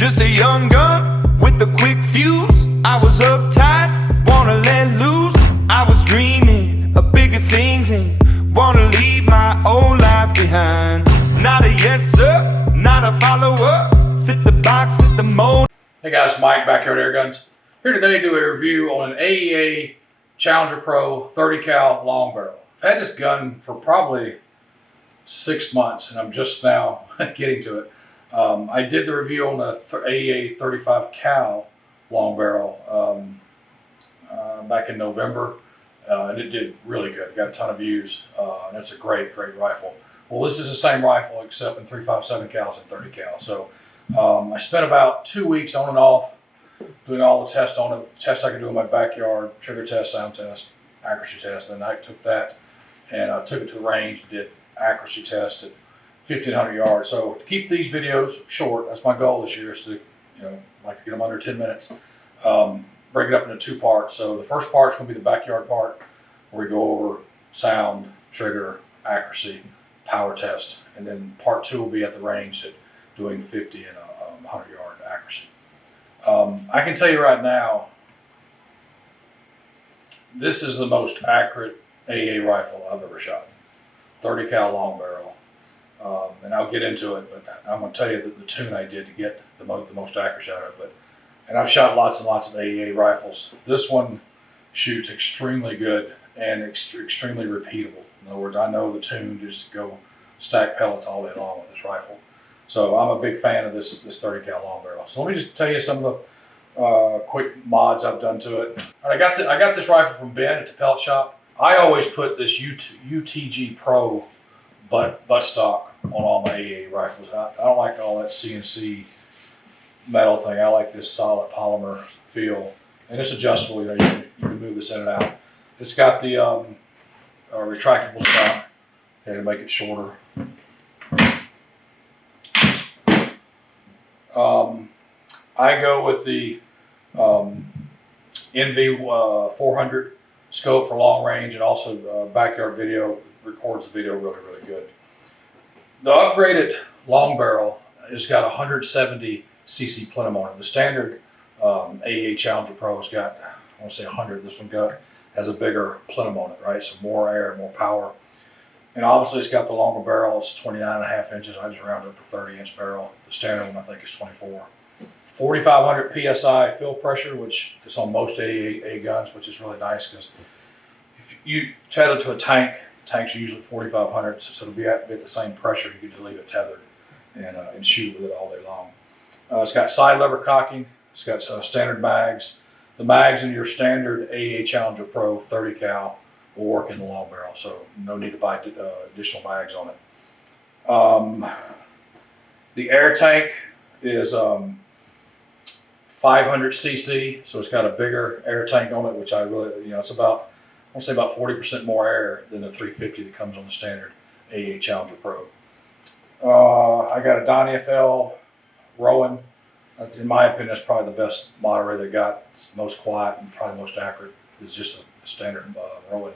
Just a young gun with a quick fuse. I was uptight, wanna let loose. I was dreaming of bigger things and wanna leave my old life behind. Not a yes sir, not a follower. Fit the box, fit the mold. Hey guys, Mike back here at Air Guns. Here today to do a review on an AEA Challenger Pro 30 cal long barrel. I've had this gun for probably 6 months and I'm just now getting to it. I did the review on the AEA 35 cal long barrel back in November and it did really good. Got a ton of views and it's a great rifle. Well, this is the same rifle except in 357 cals and 30 cal. So I spent about 2 weeks on and off doing all the tests on it. Tests I could do in my backyard, trigger test, sound test, accuracy test. And I took that and I took it to the range, did accuracy test at 1,500 yards. So to keep these videos short, that's my goal this year, is to, like to get them under 10 minutes. Break it up into 2 parts. So the first part is going to be the backyard part, where we go over sound, trigger, accuracy, power test. And then part 2 will be at the range at doing 50 and 100 yard accuracy. I can tell you right now, this is the most accurate AEA rifle I've ever shot. 30 cal long barrel. And I'll get into it, but I'm going to tell you that the tune I did to get the most accuracy out of it. And I've shot lots and lots of AEA rifles. This one shoots extremely good and extremely repeatable. In other words, I know the tune to just go stack pellets all day long with this rifle. So I'm a big fan of this 30 cal long barrel. So let me just tell you some of the quick mods I've done to it. All right, I got this rifle from Ben at the pellet shop. I always put this UTG Pro butt stock on all my AEA rifles. I don't like all that CNC metal thing. I like this solid polymer feel, and it's adjustable. You can move this in and out. It's got the retractable stock, okay, to make it shorter. I go with the NV 400 scope for long range, and also backyard video. Records the video really good. The upgraded long barrel has got 170 cc plenum on it. The standard AEA Challenger Pro has got, I want to say 100. This one has a bigger plenum on it, right? So more air, more power. And obviously it's got the longer barrel. It's 29.5 inches. I just rounded up to 30-inch barrel. The standard one I think is 24. 4,500 PSI fill pressure, which is on most AEA guns, which is really nice because if you tether to a tank, tanks are usually 4,500, so it'll be at the same pressure. You can just leave it tethered and shoot with it all day long. It's got side lever cocking. It's got standard mags. The mags in your standard AEA Challenger Pro 30 cal will work in the long barrel, so no need to buy additional mags on it. The air tank is 500 cc, so it's got a bigger air tank on it, which I really, it's about, I want to say about 40% more air than the 350 that comes on the standard AEA Challenger Pro. I got a Donnie FL Rowan. In my opinion, that's probably the best moderator they got. It's the most quiet and probably the most accurate. It's just a standard Rowan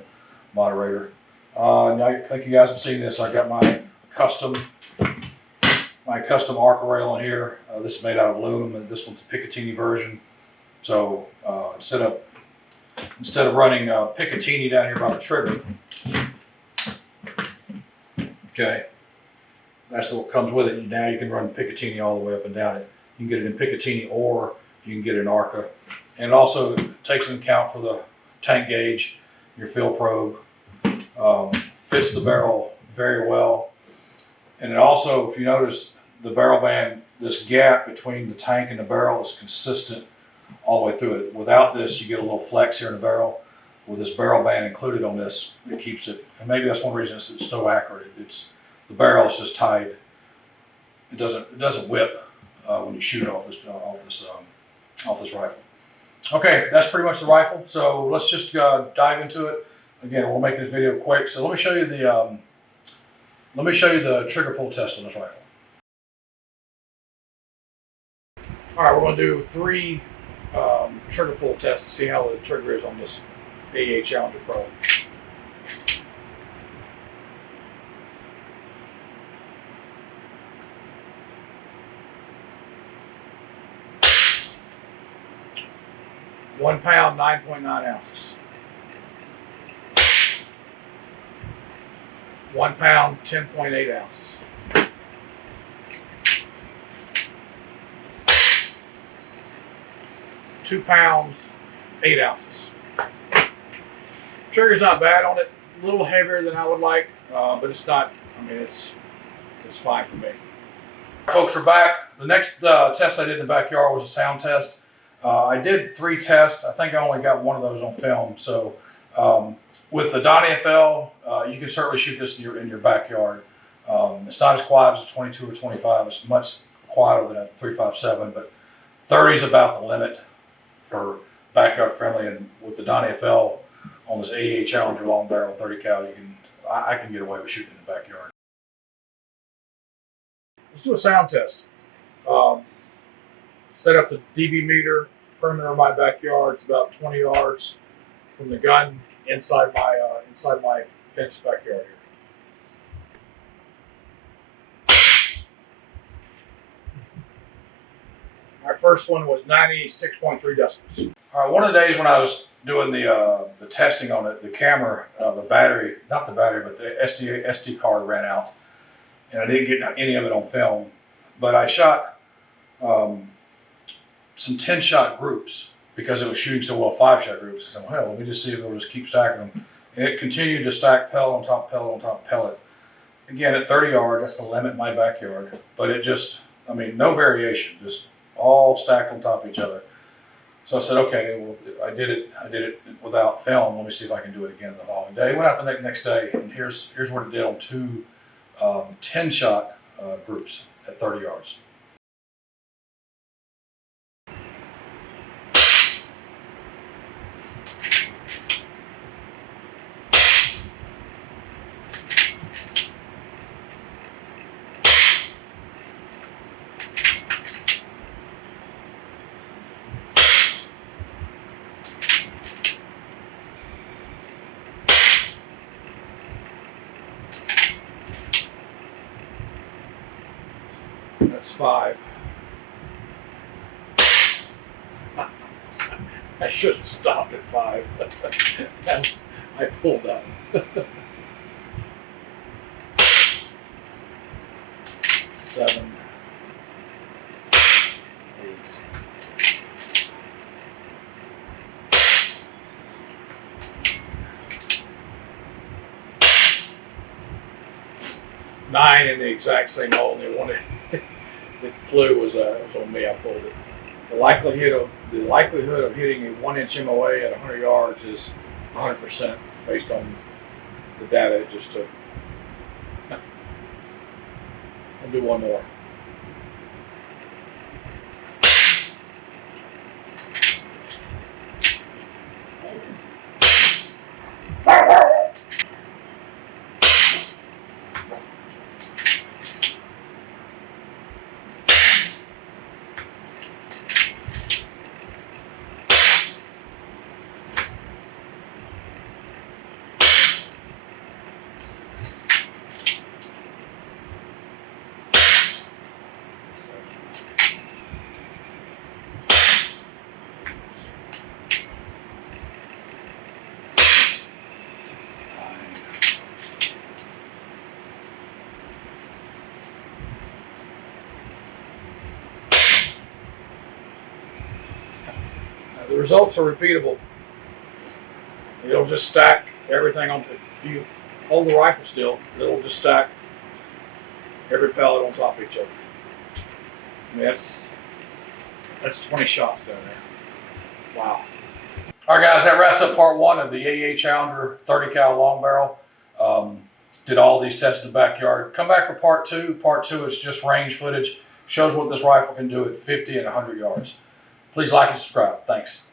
moderator. Now I think you guys have seen this. I got my custom arc rail in here. This is made out of aluminum, and this one's a Picatinny version. So instead of running Picatinny down here by the trigger, okay, that's what comes with it. And now you can run Picatinny all the way up and down it. You can get it in Picatinny or you can get it in Arca. And it also takes into account for the tank gauge, your fill probe, fits the barrel very well. And it also, if you notice, the barrel band, this gap between the tank and the barrel is consistent all the way through it. Without this, you get a little flex here in the barrel. With this barrel band included on this, it keeps it, and maybe that's one reason it's so accurate. The barrel is just tied. It doesn't whip when you shoot off this rifle. Okay, that's pretty much the rifle. So let's just dive into it. Again, we'll make this video quick. So let me show you the trigger pull test on this rifle. All right, we're going to do 3 trigger pull tests to see how the trigger is on this AEA Challenger Pro. 1 pound, 9.9 ounces. 1 pound, 10.8 ounces. 2 pounds, 8 ounces. Trigger's not bad on it. A little heavier than I would like, but it's not. I mean, it's fine for me. Folks, we're back. The next test I did in the backyard was a sound test. I did 3 tests. I think I only got one of those on film. So with the Donnie FL, you can certainly shoot this in your backyard. It's not as quiet as a 22 or 25. It's much quieter than a 357, but 30 is about the limit for backyard friendly. And with the Donnie FL on this AEA Challenger long barrel 30 cal, I can get away with shooting in the backyard. Let's do a sound test. Set up the dB meter, perimeter of my backyard. It's about 20 yards from the gun inside my fenced backyard here. My first one was 96.3 decibels. All right, one of the days when I was doing the testing on it, the camera, the battery, not the battery, but the SD card ran out, and I didn't get any of it on film. But I shot some 10-shot groups because it was shooting so well 5-shot groups. I said, well, let me just see if it'll just keep stacking them. And it continued to stack pellet on top pellet on top pellet. Again, at 30 yards, that's the limit in my backyard. But it just, I mean, no variation, just all stacked on top of each other. So I said, okay, well, I did it without film. Let me see if I can do it again the following day. Went out the next day, and here's what it did on 2 10-shot groups at 30 yards. That's 5. I should have stopped at 5. I pulled up. 7, 8. 9 in the exact same hole. They wanted. It flew was on me. I pulled it. The likelihood of hitting a 1-inch MOA at 100 yards is 100% based on the data it just took. I'll do one more. The results are repeatable. It'll just stack everything on. If you hold the rifle still, it'll just stack every pellet on top of each other. I mean, that's 20 shots down there. Wow. All right, guys, that wraps up part 1 of the AEA Challenger 30 cal long barrel. Did all these tests in the backyard. Come back for part 2. Part 2 is just range footage. Shows what this rifle can do at 50 and 100 yards. Please like and subscribe. Thanks.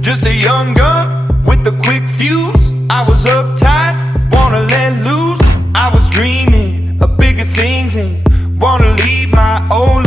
Just a young gun with a quick fuse. I was uptight, wanna let loose. I was dreaming of bigger things and wanna leave my old